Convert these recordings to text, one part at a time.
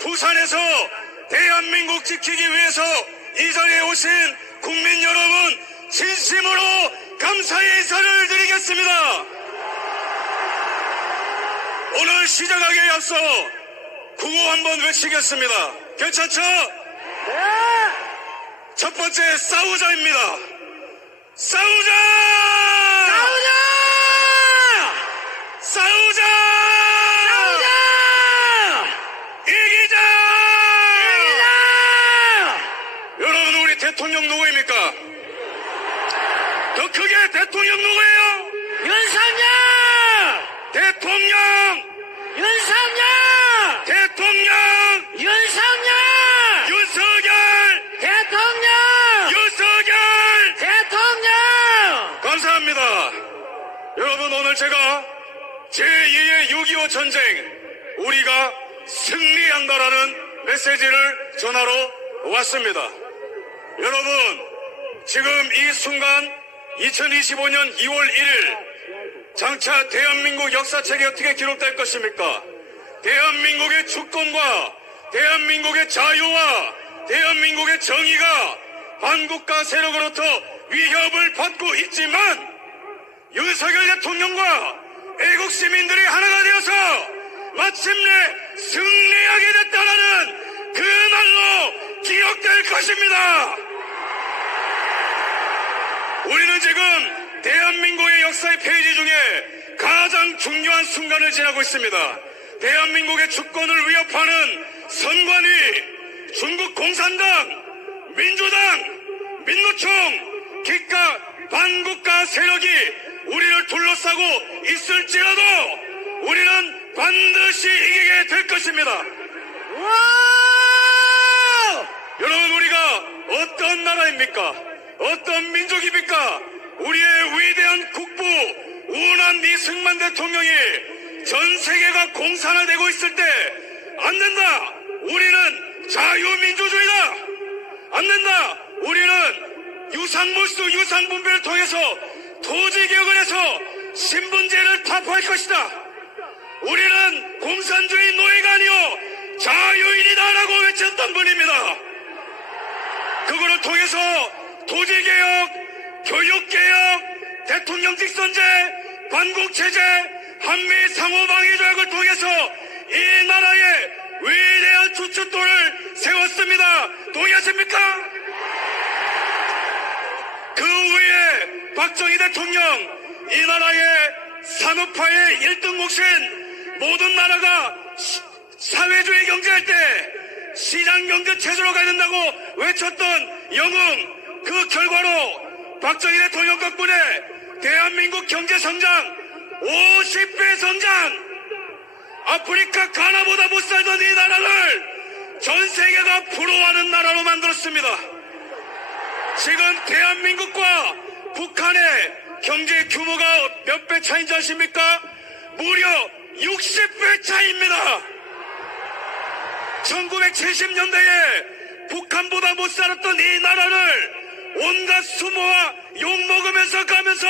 부산에서 대한민국 지키기 위해서 이 자리에 오신 국민 여러분 진심으로 감사의 인사를 드리겠습니다. 오늘 시작하기에 앞서 구호 한번 외치겠습니다. 괜찮죠? 네! 첫 번째 싸우자입니다. 싸우자! 싸우자! 싸우자! 싸우자! 이기자! 이기자! 여러분 우리 대통령 누구입니까? 더 크게 대통령 누구예요? 윤석열! 대통령! 윤석열! 대통령! 윤석열! 윤석열! 대통령! 윤석열! 대통령! 감사합니다. 여러분 오늘 제가 제2의 6.25 전쟁 우리가 승리한다라는 메시지를 전하러 왔습니다. 여러분 지금 이 순간 2025년 2월 1일 장차 대한민국 역사책에 어떻게 기록될 것입니까? 대한민국의 주권과 대한민국의 자유와 대한민국의 정의가 반국가 세력으로부터 위협을 받고 있지만 윤석열 대통령과 애국 시민들이 하나가 되어서 마침내 승리하게 됐다는 그날로 기억될 것입니다. 우리는 지금 대한민국의 역사의 페이지 중에 가장 중요한 순간을 지나고 있습니다. 대한민국의 주권을 위협하는 선관위, 중국 공산당, 민주당, 민노총, 기가 반국가 세력이 우리를 둘러싸고 있을지라도 우리는 반드시 이기게 될 것입니다. 와! 여러분 우리가 어떤 나라입니까? 어떤 민족입니까? 우리의 위대한 국부 우은한 이승만 대통령이 전 세계가 공산화되고 있을 때 안 된다. 우리는 자유민주주의다. 안 된다. 우리는 유상몰수 유상분배를 통해서 토지개혁을 해서 신분제를 타파할 것이다. 우리는 공산주의 노예가 아니요 자유인이다라고 외쳤던 분입니다. 그거를 통해서 토지개혁, 교육개혁, 대통령 직선제, 반국체제, 한미 상호방위 조약을 통해서 이 나라의 위대한 주춧돌을 세웠습니다. 동의하십니까? 그 후에 박정희 대통령 이 나라의 산업화의 1등 몫인 모든 나라가 사회주의 경제할 때 시장경제 체제로 가야 된다고 외쳤던 영웅, 그 결과로 박정희 대통령 덕분에 대한민국 경제성장 50배 성장, 아프리카 가나보다 못 살던 이 나라를 전 세계가 부러워하는 나라로 만들었습니다. 지금 대한민국과 북한의 경제 규모가 몇 배 차이인지 아십니까? 무려 60배 차이입니다. 1970년대에 북한보다 못 살았던 이 나라를 온갖 수모와 욕먹으면서 가면서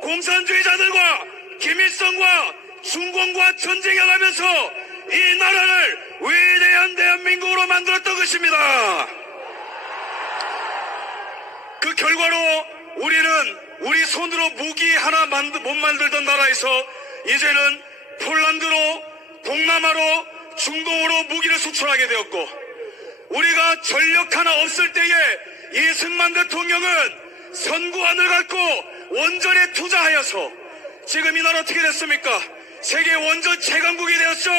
공산주의자들과 김일성과 중공과 전쟁해가면서 이 나라를 위대한 대한민국으로 만들었던 것입니다. 그 결과로 우리는 우리 손으로 무기 하나 못 만들던 나라에서 이제는 폴란드로, 동남아로, 중동으로 무기를 수출하게 되었고, 우리가 전력 하나 없을 때에 이승만 대통령은 선구안을 갖고 원전에 투자하여서 지금 이 나라 어떻게 됐습니까? 세계 원전 최강국이 되었죠.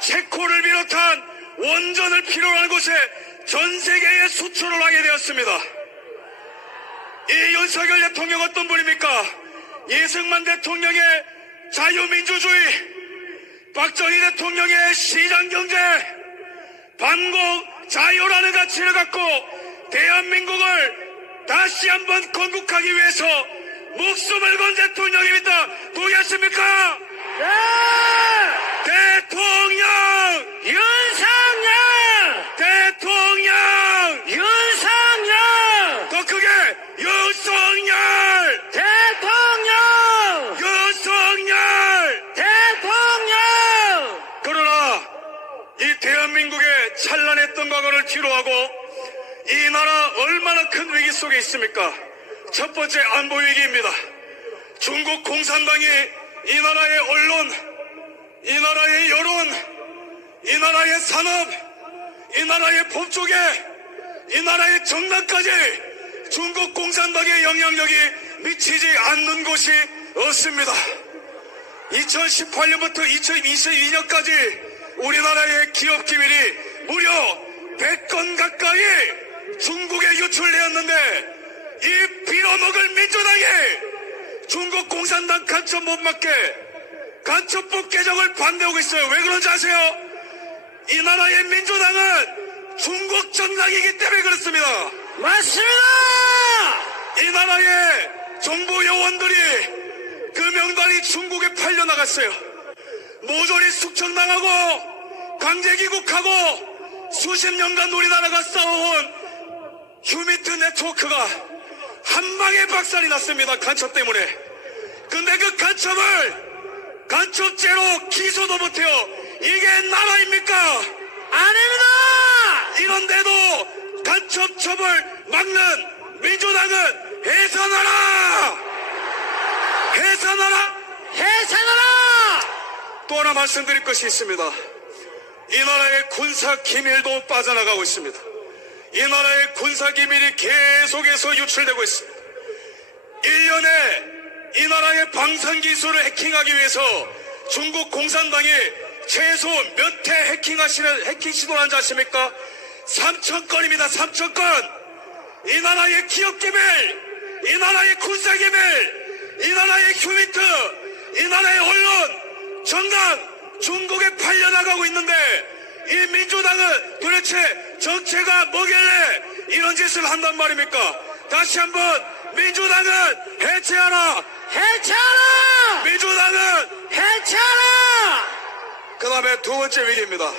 체코를 비롯한 원전을 필요로 하는 곳에 전 세계에 수출을 하게 되었습니다. 이 윤석열 대통령 어떤 분입니까? 이승만 대통령의 자유민주주의, 박정희 대통령의 시장경제, 반공 자유라는 가치를 갖고 대한민국을 다시 한번 건국하기 위해서 목숨을 건 대통령입니다. 동의하십니까? 네! 대통령! 윤석열! 대통령! 윤석열! 더 크게 윤석열! 대통령! 윤석열! 대통령! 그러나 대한민국의 찬란했던 과거를 뒤로하고 이 나라 얼마나 큰 위기 속에 있습니까? 첫 번째 안보 위기입니다. 중국 공산당이 이 나라의 언론, 이 나라의 여론, 이 나라의 산업, 이 나라의 법조계, 이 나라의 정당까지 중국 공산당의 영향력이 미치지 않는 곳이 없습니다. 2018년부터 2022년까지 우리나라의 기업 기밀이 무려 100건 가까이 중국에 유출되었는데 이 빌어먹을 민주당이 중국 공산당 간첩 못 막게 간첩법 개정을 반대하고 있어요. 왜 그런지 아세요? 이 나라의 민주당은 중국 정당이기 때문에 그렇습니다. 맞습니다! 이 나라의 정부 요원들이 그 명단이 중국에 팔려나갔어요. 모조리 숙청당하고 강제 귀국하고 수십 년간 우리나라가 쌓아온 휴미트 네트워크가 한 방에 박살이 났습니다. 간첩 때문에. 근데 그 간첩을 간첩죄로 기소도 못해요. 이게 나라입니까? 아닙니다! 이런데도 간첩 처벌 막는 민주당은 해산하라! 해산하라! 해산하라! 또 하나 말씀드릴 것이 있습니다. 이 나라의 군사 기밀도 빠져나가고 있습니다. 이 나라의 군사 기밀이 계속해서 유출되고 있습니다. 1년에 이 나라의 방산 기술을 해킹하기 위해서 중국 공산당이 최소 몇 회 해킹 시도를 한지 아십니까? 3,000건입니다. 3,000건. 이 나라의 기업 기밀, 이 나라의 군사 기밀, 이 나라의 휴미트, 이 나라의 언론, 정당, 중국에 팔려나가고 있는데 이 민주당은 도대체 정체가 뭐길래 이런 짓을 한단 말입니까? 다시 한번 민주당은 해체하라! 해체하라! 민주당은 해체하라! 그 다음에 두 번째 위기입니다.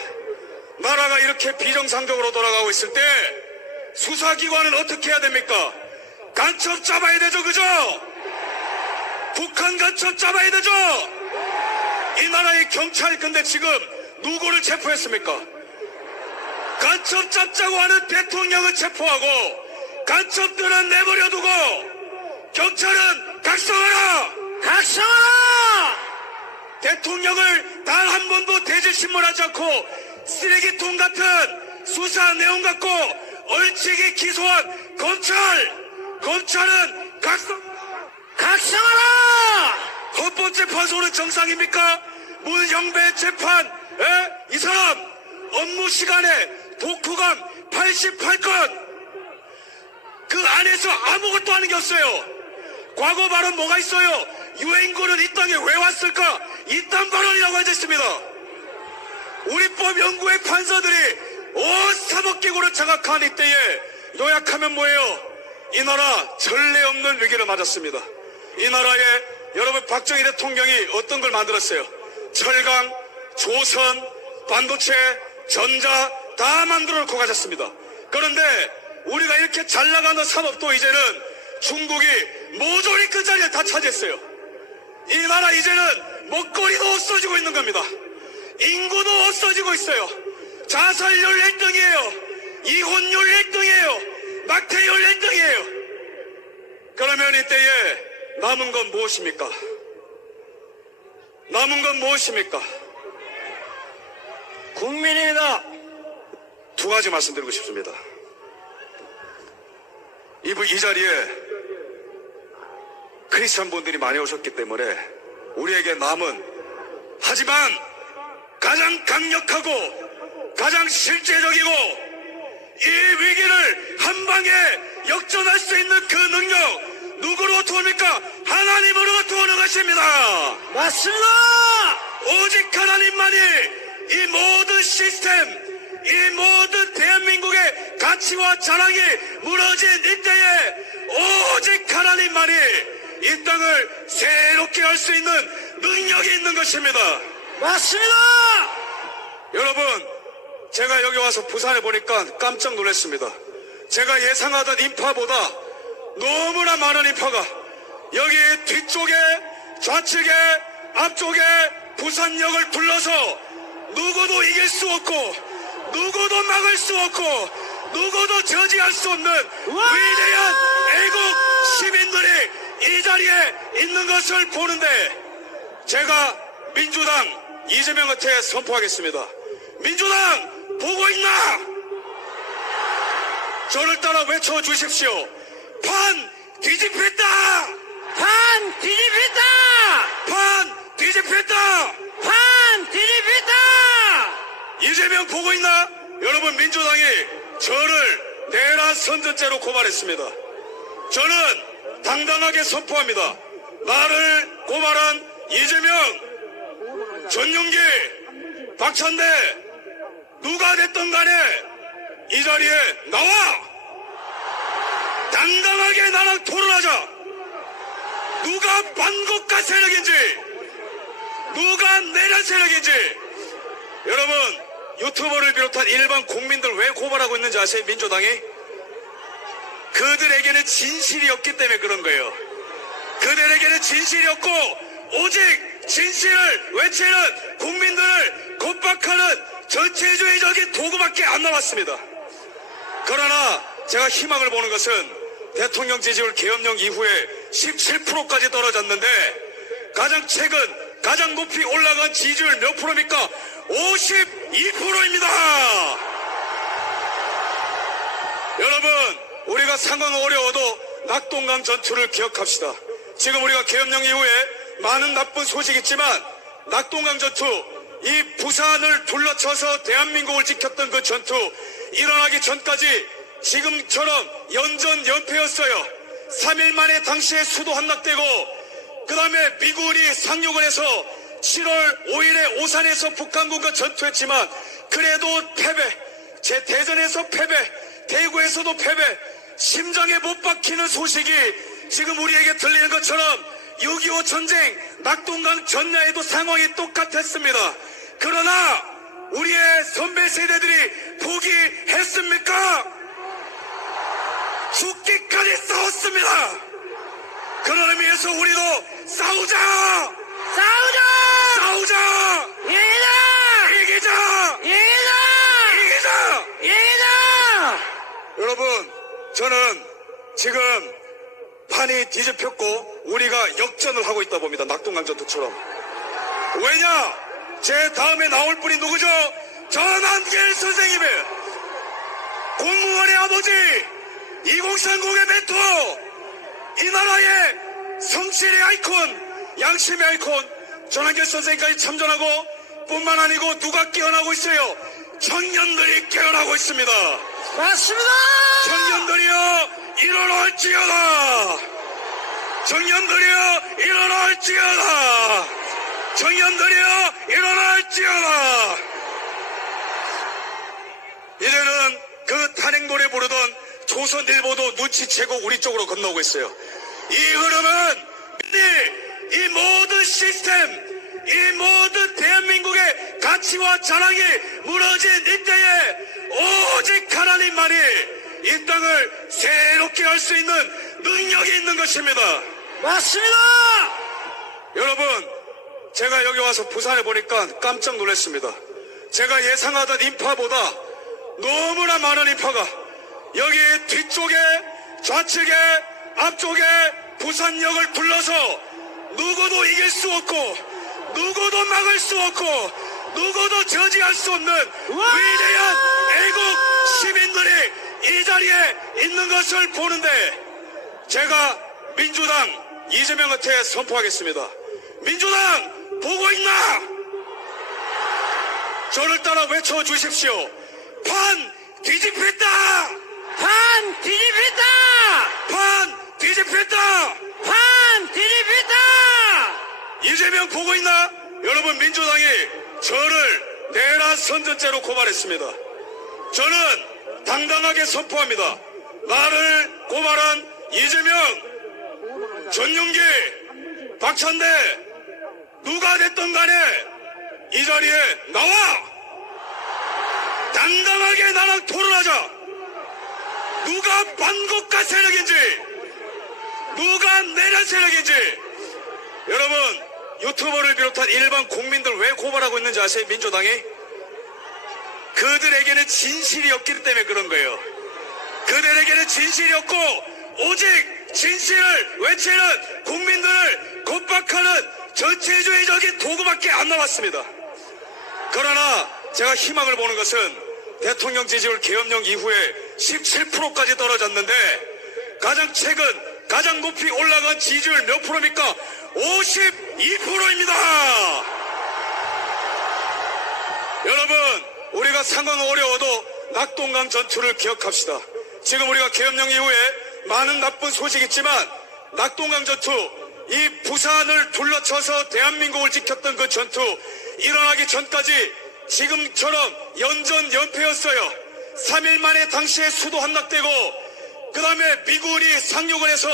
나라가 이렇게 비정상적으로 돌아가고 있을 때 수사기관은 어떻게 해야 됩니까? 간첩 잡아야 되죠, 그죠? 북한 간첩 잡아야 되죠? 이 나라의 경찰 근데 지금 누구를 체포했습니까? 간첩 잡자고 하는 대통령을 체포하고 간첩들은 내버려두고 경찰은 각성하라! 각성하라! 대통령을 단 한 번도 대질신문하지 않고 쓰레기통 같은 수사 내용 갖고 얼치기 기소한 검찰은 각성하라! 헌법재판소는 정상입니까? 문영배 재판, 이 사람 업무 시간에 독후감 88건 그 안에서 아무것도 하는 게 없어요. 과거 발언 뭐가 있어요? 유엔군은 이 땅에 왜 왔을까? 이딴 발언이라고 앉았습니다. 우리법 연구의 판사들이 온 사법기구를 장악한 이때에 요약하면 뭐예요? 이 나라 전례 없는 위기를 맞았습니다. 이 나라에 여러분 박정희 대통령이 어떤 걸 만들었어요? 철강, 조선, 반도체, 전자 다 만들어 놓고 가셨습니다. 그런데 우리가 이렇게 잘 나가는 산업도 이제는 중국이 모조리 그 자리에 다 차지했어요. 이 나라 이제는 먹거리도 없어지고 있는 겁니다. 인구도 없어지고 있어요. 자살률 1등이에요. 이혼율 1등이에요. 낙태율 1등이에요. 그러면 이때에 남은 건 무엇입니까? 남은 건 무엇입니까? 국민입니다. 두 가지 말씀드리고 싶습니다. 이 자리에 크리스찬 분들이 많이 오셨기 때문에 우리에게 남은 하지만 가장 강력하고 가장 실제적이고 이 위기를 한 방에 역전할 수 있는 그 능력 누구로부터 옵니까? 하나님으로부터 오는 것입니다. 맞습니다! 오직 하나님만이 이 모든 시스템 이 모든 대한민국의 가치와 자랑이 무너진 이때에 오직 하나님만이 이 땅을 새롭게 할 수 있는 능력이 있는 것입니다. 맞습니다! 여러분, 제가 여기 와서 부산에 보니까 깜짝 놀랐습니다. 제가 예상하던 인파보다 너무나 많은 인파가 여기 뒤쪽에 좌측에 앞쪽에 부산역을 둘러서 누구도 이길 수 없고 누구도 막을 수 없고 누구도 저지할 수 없는 위대한 애국 시민들이 이 자리에 있는 것을 보는데 제가 민주당 이재명한테 선포하겠습니다. 민주당 보고 있나? 저를 따라 외쳐주십시오. 판 뒤집혔다! 판 뒤집혔다! 판 뒤집혔다! 판 뒤집혔다! 이재명 보고 있나? 여러분, 민주당이 저를 내란 선전죄로 고발했습니다. 저는 당당하게 선포합니다. 나를 고발한 이재명, 전용기, 박찬대 누가 됐든 간에 이 자리에 나와! 당당하게 나랑 토론하자! 누가 반국가 세력인지, 누가 내란 세력인지, 여러분, 유튜버를 비롯한 일반 국민들 왜 고발하고 있는지 아세요? 민주당이? 그들에게는 진실이 없기 때문에 그런 거예요. 그들에게는 진실이 없고 오직 진실을 외치는 국민들을 겁박하는 전체주의적인 도구밖에 안 남았습니다. 그러나 제가 희망을 보는 것은 대통령 지지율 계엄령 이후에 17%까지 떨어졌는데 가장 높이 올라간 지지율 몇 프로입니까? 52%입니다. 여러분, 우리가 상황 어려워도 낙동강 전투를 기억합시다. 지금 우리가 계엄령 이후에 많은 나쁜 소식이 있지만 낙동강 전투, 이 부산을 둘러쳐서 대한민국을 지켰던 그 전투 일어나기 전까지 지금처럼 연전연패였어요. 3일 만에 당시에 수도 함락되고 그 다음에 미군이 상륙을 해서 7월 5일에 오산에서 북한군과 전투했지만 그래도 패배, 제 대전에서 패배, 대구에서도 패배, 심장에 못 박히는 소식이 지금 우리에게 들리는 것처럼 6.25 전쟁, 낙동강 전야에도 상황이 똑같았습니다. 그러나 우리의 선배 세대들이 포기했습니까? 죽기까지 싸웠습니다. 그런 의미에서 우리도 싸우자! 싸우자! 싸우자! 이기자! 이기자! 이기자! 이기자! 이기자! 여러분, 저는 지금 판이 뒤집혔고 우리가 역전을 하고 있다 봅니다. 낙동강 전투처럼. 왜냐? 제 다음에 나올 분이 누구죠? 전한길 선생님의 공무원의 아버지, 2030의 멘토, 이 나라의 성실의 아이콘, 양심의 아이콘 전한길 선생님까지 참전하고 뿐만 아니고 누가 깨어나고 있어요? 청년들이 깨어나고 있습니다. 맞습니다! 청년들이여 일어날지어다. 청년들이여 일어날지어다. 청년들이여 일어날지어다. 이제는 그 탄핵 노래 부르던 조선일보도 눈치채고 우리 쪽으로 건너오고 있어요. 이 흐름은 이 모든 시스템, 이 모든 대한민국의 가치와 자랑이 무너진 이때에 오직 하나님만이 이 땅을 새롭게 할 수 있는 능력이 있는 것입니다. 맞습니다! 여러분, 제가 여기 와서 부산에 보니까 깜짝 놀랐습니다. 제가 예상하던 인파보다 너무나 많은 인파가 여기 뒤쪽에, 좌측에, 앞쪽에 부산역을 둘러서 누구도 이길 수 없고 누구도 막을 수 없고 누구도 저지할 수 없는 위대한 애국 시민들이 이 자리에 있는 것을 보는데 제가 민주당 이재명한테 선포하겠습니다. 민주당 보고 있나? 저를 따라 외쳐주십시오. 판 뒤집혔다! 판 뒤집혔다! 판 뒤집혔다! 판 뒤집혔다! 이재명 보고 있나? 여러분, 민주당이 저를 내란 선전죄로 고발했습니다. 저는 당당하게 선포합니다. 나를 고발한 이재명, 전용기, 박찬대 누가 됐든 간에 이 자리에 나와! 당당하게 나랑 토론하자! 누가 반국가 세력인지, 누가 내란 세력인지, 여러분, 유튜버를 비롯한 일반 국민들 왜 고발하고 있는지 아세요? 민주당이? 그들에게는 진실이 없기 때문에 그런 거예요. 그들에게는 진실이 없고 오직 진실을 외치는 국민들을 겁박하는 전체주의적인 도구밖에 안 남았습니다. 그러나 제가 희망을 보는 것은 대통령 지지율 계엄령 이후에 17%까지 떨어졌는데 가장 높이 올라간 지지율 몇 프로입니까? 52%입니다. 여러분, 우리가 상황은 어려워도 낙동강 전투를 기억합시다. 지금 우리가 계엄령 이후에 많은 나쁜 소식이 있지만 낙동강 전투, 이 부산을 둘러쳐서 대한민국을 지켰던 그 전투 일어나기 전까지 지금처럼 연전연패였어요. 3일 만에 당시에 수도 함락되고 그 다음에 미군이 상륙을 해서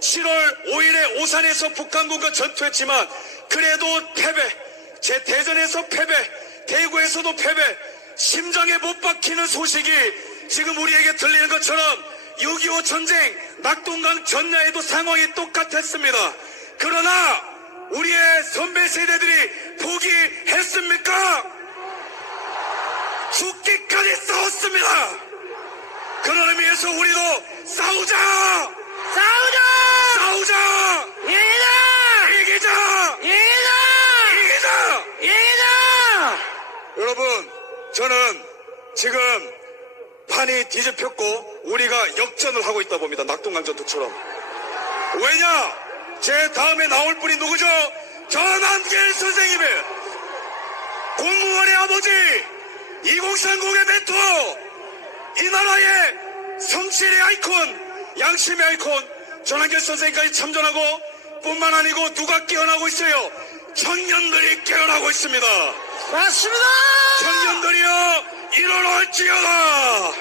7월 5일에 오산에서 북한군과 전투했지만 그래도 패배, 제 대전에서 패배, 대구에서도 패배, 심장에 못 박히는 소식이 지금 우리에게 들리는 것처럼 6.25 전쟁, 낙동강 전야에도 상황이 똑같았습니다. 그러나 우리의 선배 세대들이 포기했습니까? 죽기까지 싸웠습니다. 그런 의미에서 우리도 싸우자! 싸우자! 싸우자! 이기자! 이기자! 이기자! 이기자! 이기자! 여러분, 저는 지금 판이 뒤집혔고 우리가 역전을 하고 있다 봅니다. 낙동강 전투처럼. 왜냐? 제 다음에 나올 분이 누구죠? 전한길 선생님의 공무원의 아버지, 2030의 멘토, 이 나라의 성실의 아이콘, 양심의 아이콘 전한길 선생님까지 참전하고 뿐만 아니고 누가 깨어나고 있어요? 청년들이 깨어나고 있습니다. 맞습니다! 청년들이여 일어날지어다.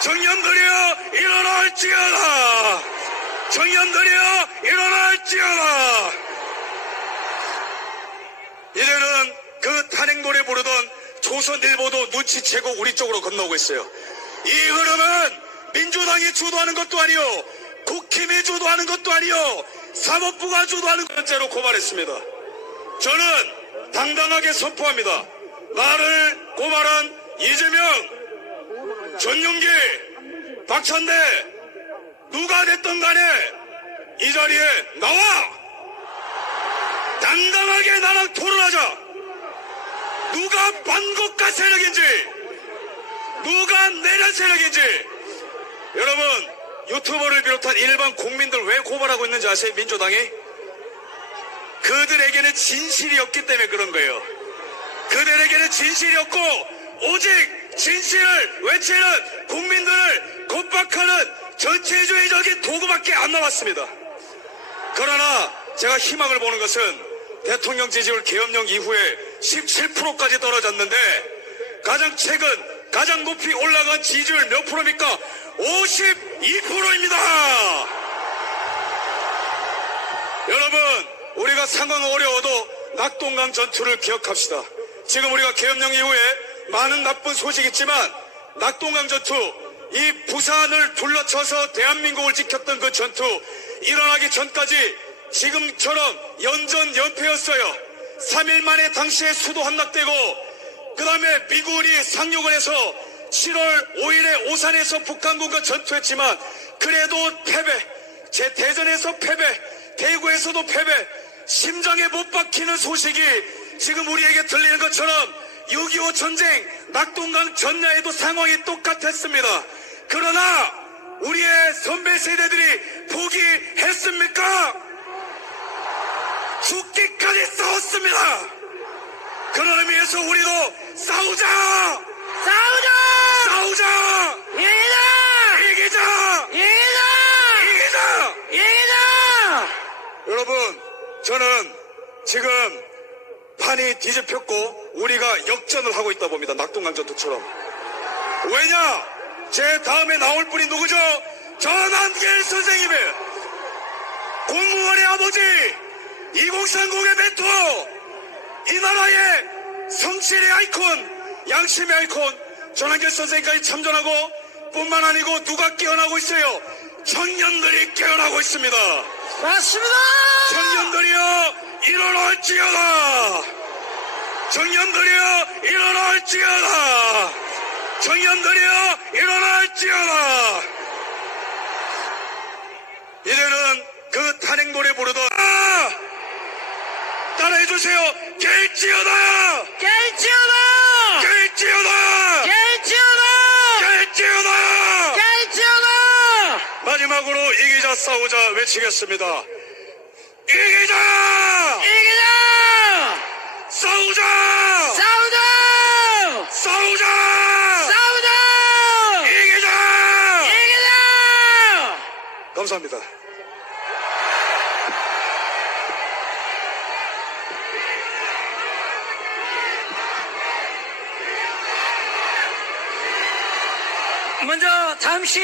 청년들이여 일어날지어다. 청년들이여 일어날지어다. 이제는 그 탄핵 노래 부르던 조선일보도 눈치채고 우리 쪽으로 건너오고 있어요. 이 흐름은 민주당이 주도하는 것도 아니요, 국힘이 주도하는 것도 아니요, 사법부가 주도하는 것째로 고발했습니다. 저는 당당하게 선포합니다. 나를 고발한 이재명, 전용기, 박찬대 누가 됐든 간에 이 자리에 나와! 당당하게 나랑 토론하자! 누가 반국가 세력인지, 누가 내란 세력인지. 여러분, 유튜버를 비롯한 일반 국민들 왜 고발하고 있는지 아세요? 민주당이? 그들에게는 진실이 없기 때문에 그런 거예요. 그들에게는 진실이 없고 오직 진실을 외치는 국민들을 겁박하는 전체주의적인 도구밖에 안 남았습니다. 그러나 제가 희망을 보는 것은 대통령 지지율 계엄령 이후에 17%까지 떨어졌는데 가장 높이 올라간 지지율 몇 프로입니까? 52%입니다. 여러분, 우리가 상황은 어려워도 낙동강 전투를 기억합시다. 지금 우리가 계엄령 이후에 많은 나쁜 소식이 있지만 낙동강 전투, 이 부산을 둘러쳐서 대한민국을 지켰던 그 전투 일어나기 전까지 지금처럼 연전연패였어요. 3일 만에 당시에 수도 함락되고 그 다음에 미군이 상륙을 해서 7월 5일에 오산에서 북한군과 전투했지만 그래도 패배, 제 대전에서 패배, 대구에서도 패배, 심장에 못 박히는 소식이 지금 우리에게 들리는 것처럼 6.25 전쟁, 낙동강 전야에도 상황이 똑같았습니다. 그러나 우리의 선배 세대들이 포기했습니까? 죽기까지 싸웠습니다. 그런 의미에서 우리도 싸우자! 싸우자! 싸우자! 이기자! 이기자! 이기자! 이기자! 이기자! 여러분, 저는 지금 판이 뒤집혔고 우리가 역전을 하고 있다 봅니다. 낙동강 전투처럼. 왜냐? 제 다음에 나올 분이 누구죠? 전한길 선생님의 공무원의 아버지, 2030의 멘토, 이 나라의 성실의 아이콘, 양심의 아이콘 전한길 선생님까지 참전하고 뿐만 아니고 누가 깨어나고 있어요? 청년들이 깨어나고 있습니다. 맞습니다! 청년들이여 일어날지어다. 청년들이여 일어날지어다. 청년들이여 일어날지어다. 이제는 그 탄핵 노래 부르던 따라해주세요. 깰지어다. 깰지어다! 깰지어다. 깰지어다! 깰지어다. 깰지어다! 마지막으로 이기자 싸우자 외치겠습니다. 이기자. 이기자! 싸우자. 싸우자! 싸우자. 싸우자! 이기자. 이기자! 감사합니다. 먼저 잠시